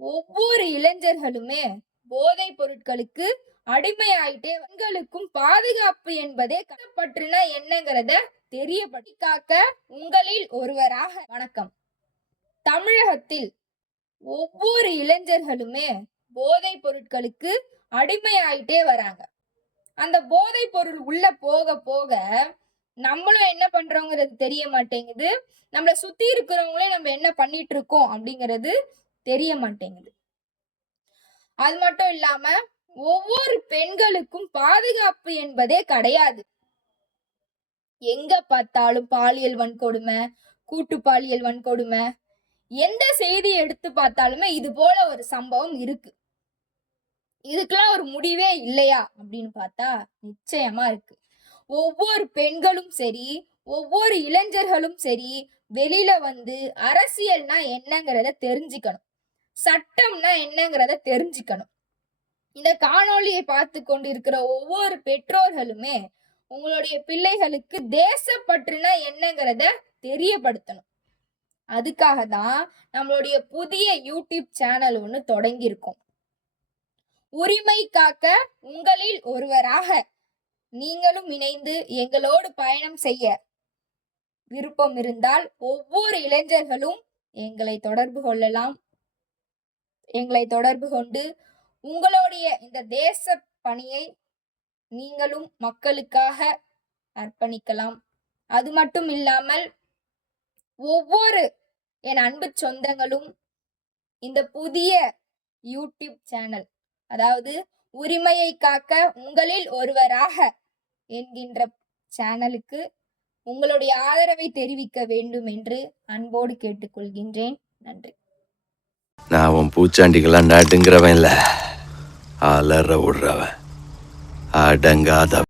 ஒவ்வொரு இளைஞர்களுமே போதைப் பொருட்களுக்கு அடிமையாயிட்டே பெண்களுக்கும் பாதுகாப்பு என்பதே பற்றின என்னங்கிறத தெரியப்படி காக்க உங்களில் ஒருவராக. வணக்கம். தமிழகத்தில் ஒவ்வொரு இளைஞர்களுமே போதைப் பொருட்களுக்கு அடிமையாயிட்டே வராங்க. அந்த போதைப் பொருள் உள்ள போக போக நம்மளும் என்ன பண்றோங்கிறது தெரிய மாட்டேங்குது. நம்மளை சுத்தி இருக்கிறவங்களே நம்ம என்ன பண்ணிட்டு இருக்கோம் அப்படிங்கிறது தெரிய மாட்டேங்குது. அது மட்டும் இல்லாம ஒவ்வொரு பெண்களுக்கும் பாதுகாப்பு என்பதே கிடையாது. எங்க பார்த்தாலும் பாலியல் வன்கொடுமை, கூட்டு பாலியல் வன்கொடுமை, எந்த செய்தி எடுத்து பார்த்தாலுமே இது போல ஒரு சம்பவம் இருக்கு. இதுக்கெல்லாம் ஒரு முடிவே இல்லையா அப்படின்னு பார்த்தா நிச்சயமா இருக்கு. ஒவ்வொரு பெண்களும் சரி, ஒவ்வொரு இளைஞர்களும் சரி, வெளியில வந்து அரசியல்னா என்னங்கிறத தெரிஞ்சுக்கணும், சட்டம்னா என்னங்கிறத தெரிஞ்சுக்கணும். இந்த காணொளியை பார்த்து கொண்டு இருக்கிற ஒவ்வொரு பெற்றோர்களுமே உங்களுடைய பிள்ளைகளுக்கு தேசப்பற்றுனா என்னங்கிறத தெரியப்படுத்தணும். அதுக்காக தான் நம்மளுடைய புதிய யூடியூப் சேனல் ஒன்று தொடங்கியிருக்கோம். உரிமை காக்க உங்களில் ஒருவராக நீங்களும் இணைந்து எங்களோடு பயணம் செய்ய விருப்பம் இருந்தால் ஒவ்வொரு இளைஞர்களும் எங்களை தொடர்பு கொள்ளலாம். எங்களை தொடர்பு கொண்டு உங்களுடைய இந்த தேச பணியை நீங்களும் மக்களுக்காக அர்ப்பணிக்கலாம். அது மட்டும் இல்லாமல் ஒவ்வொரு என் அன்பு சொந்தங்களும் இந்த புதிய யூடியூப் சேனல், அதாவது உரிமையை காக்க உங்களில் ஒருவராக என்கின்ற சேனலுக்கு உங்களுடைய ஆதரவை தெரிவிக்க வேண்டும் என்று அன்போடு கேட்டுக்கொள்கின்றேன். நன்றி. நான் உன் பூச்சாண்டிகளாம் நடுங்கிறவன் இல்ல, அலற விடுறவன், அடங்காத